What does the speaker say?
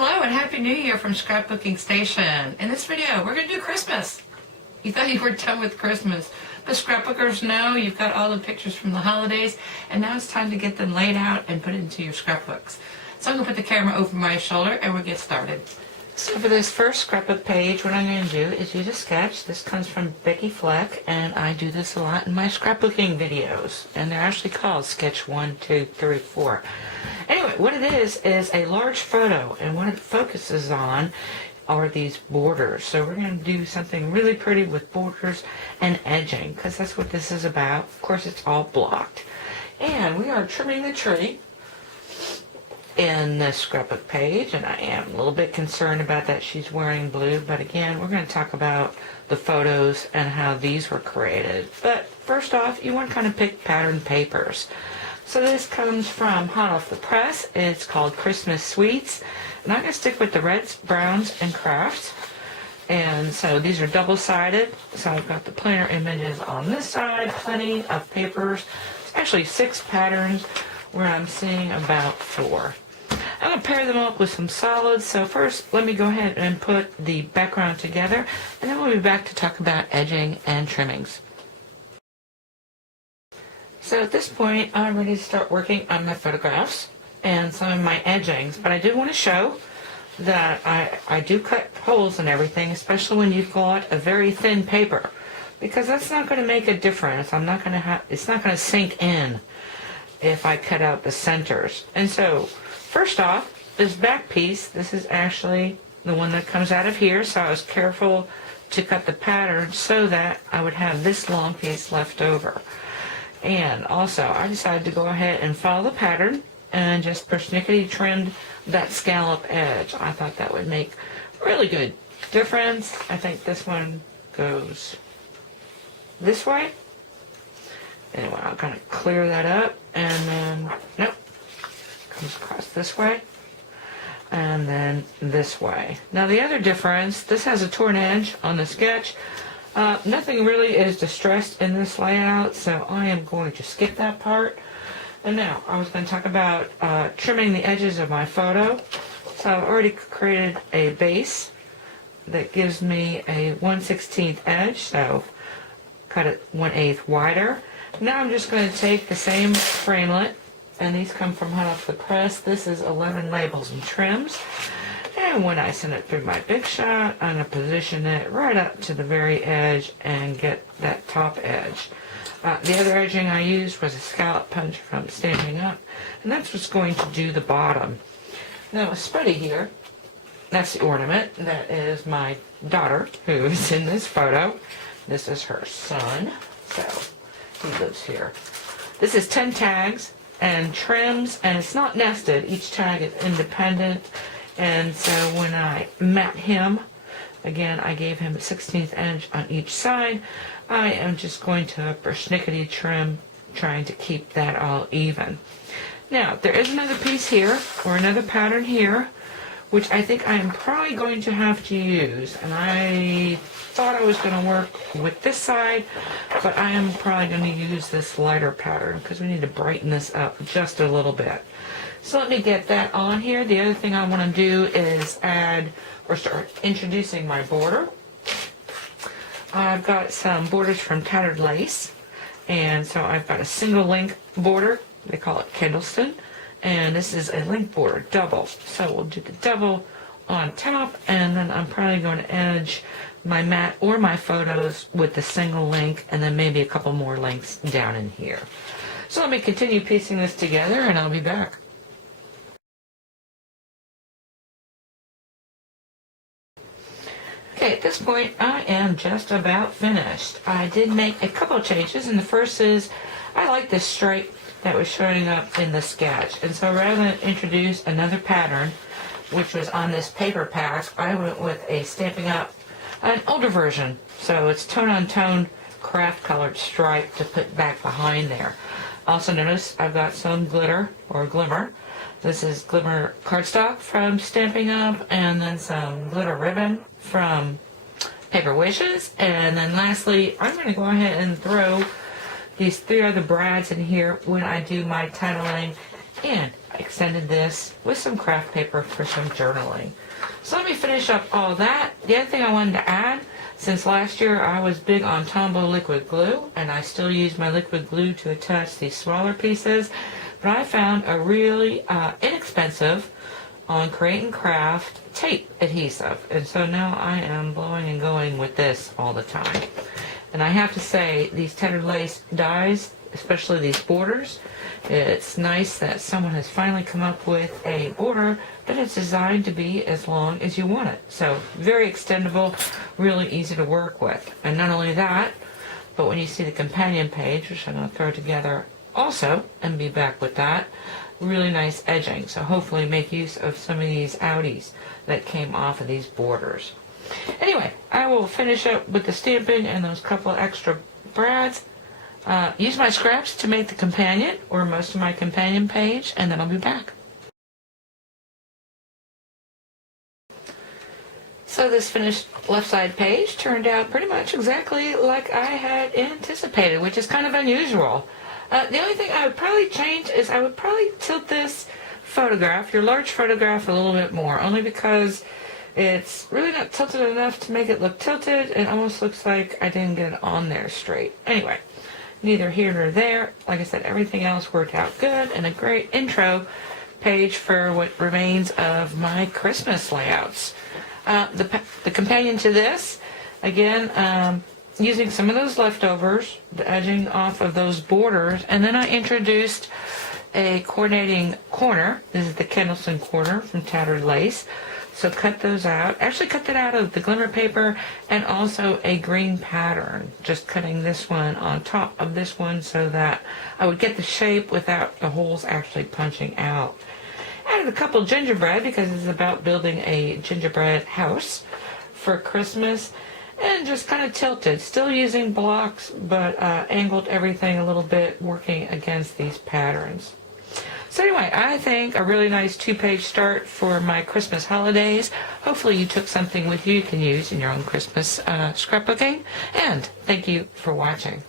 Hello and Happy New Year from Scrapbooking Station. In this video, we're going to do Christmas. You thought you were done with Christmas. The scrapbookers know you've got all the pictures from the holidays, and now it's time to get them laid out and put into your scrapbooks. So I'm going to put the camera over my shoulder and we'll get started. So for this first scrapbook page, what I'm going to do is use a sketch. This comes from Becky Fleck, and I do this a lot in my scrapbooking videos. And they're actually called Sketch 1, 2, 3, 4. Anyway, what it is a large photo, and what it focuses on are these borders. So we're going to do something really pretty with borders and edging, because that's what this is about. Of course, it's all blocked. And we are trimming the tree in this scrapbook page, and I am a little bit concerned about that she's wearing blue, but again, we're going to talk about the photos and how these were created. But first off, you want to kind of pick pattern papers. So this comes from hot off the press. It's called Christmas Sweets, and I'm going to stick with the reds, browns, and crafts. And so these are double-sided, so I've got the planner images on this side, plenty of papers. It's actually 6 patterns where I'm seeing about 4. I'm going to pair them up with some solids. So first, let me go ahead and put the background together, and then we'll be back to talk about edging and trimmings. So at this point, I'm ready to start working on my photographs and some of my edgings. But I do want to show that I do cut holes and everything, especially when you've got a very thin paper, because that's not going to make a difference. It's not going to sink in if I cut out the centers. And so, first off, this back piece, this is actually the one that comes out of here, so I was careful to cut the pattern so that I would have this long piece left over. And also, I decided to go ahead and follow the pattern and just persnickety trimmed that scallop edge. I thought that would make really good difference. I think this one goes this way. Anyway, I'll kind of clear that up, and then, nope, comes across this way, and then this way. Now the other difference, this has a torn edge on the sketch. Nothing really is distressed in this layout, so I am going to skip that part. And now, I was going to talk about trimming the edges of my photo. So I've already created a base that gives me a 1/16 edge, so cut it 1/8 wider. Now I'm just going to take the same framelit, and these come from hot off the press. This is 11 labels and trims. And when I send it through my big shot, I'm going to position it right up to the very edge and get that top edge. The other edging I used was a scallop punch from Stamping Up, and that's what's going to do the bottom. Now, Spuddy here, that's the ornament. That is my daughter, who is in this photo. This is her son, so he lives here. This is 10 tags and trims, and it's not nested. Each tag is independent. And so when I mat him, again, I gave him a 16th edge on each side. I am just going to persnickety trim, trying to keep that all even. Now, there is another piece here, or another pattern here, which I think I am probably going to have to use. And I thought I was going to work with this side, but I am probably going to use this lighter pattern because we need to brighten this up just a little bit. So let me get that on here. The other thing I want to do is add or start introducing my border. I've got some borders from Tattered Lace, and so I've got a single link border. They call it Kendallston, and this is a link border, double. So we'll do the double on top, and then I'm probably going to edge my mat or my photos with the single link, and then maybe a couple more links down in here. So let me continue piecing this together, and I'll be back. Okay, at this point, I am just about finished. I did make a couple of changes, and the first is I like this stripe that was showing up in the sketch. And so rather than introduce another pattern, which was on this paper pack, I went with a Stamping Up, an older version. So it's tone-on-tone craft colored stripe to put back behind there. Also notice I've got some glitter or glimmer. This is glimmer cardstock from Stamping Up, and then some glitter ribbon from Paper Wishes. And then lastly, I'm going to go ahead and throw these 3 other brads in here when I do my titling. And extended this with some craft paper for some journaling. So let me finish up all that. The other thing I wanted to add, since last year I was big on Tombow liquid glue, and I still use my liquid glue to attach these smaller pieces, but I found a really inexpensive on Create & Craft tape adhesive, and so now I am blowing and going with this all the time. And I have to say, these tettered lace dies, especially these borders, it's nice that someone has finally come up with a border that is designed to be as long as you want it. So very extendable, really easy to work with. And not only that, but when you see the companion page, which I'm going to throw together also and be back with that, really nice edging. So hopefully make use of some of these outies that came off of these borders. Anyway, I will finish up with the stamping and those couple extra brads. Use my scraps to make the companion, or most of my companion page, and then I'll be back. So this finished left side page turned out pretty much exactly like I had anticipated, which is kind of unusual. The only thing I would probably change is I would probably tilt this photograph, your large photograph, a little bit more, only because it's really not tilted enough to make it look tilted. It almost looks like I didn't get it on there straight. Anyway, neither here nor there. Like I said, everything else worked out good, and a great intro page for what remains of my Christmas layouts. The companion to this, again, using some of those leftovers, the edging off of those borders, and then I introduced a coordinating corner. This is the Kendallson corner from Tattered Lace. So cut those out. Actually cut that out of the glimmer paper, and also a green pattern. Just cutting this one on top of this one so that I would get the shape without the holes actually punching out. Added a couple gingerbread because it's about building a gingerbread house for Christmas. And just kind of tilted. Still using blocks, but angled everything a little bit, working against these patterns. So anyway, I think a really nice 2-page start for my Christmas holidays. Hopefully you took something with you can use in your own Christmas scrapbooking. And thank you for watching.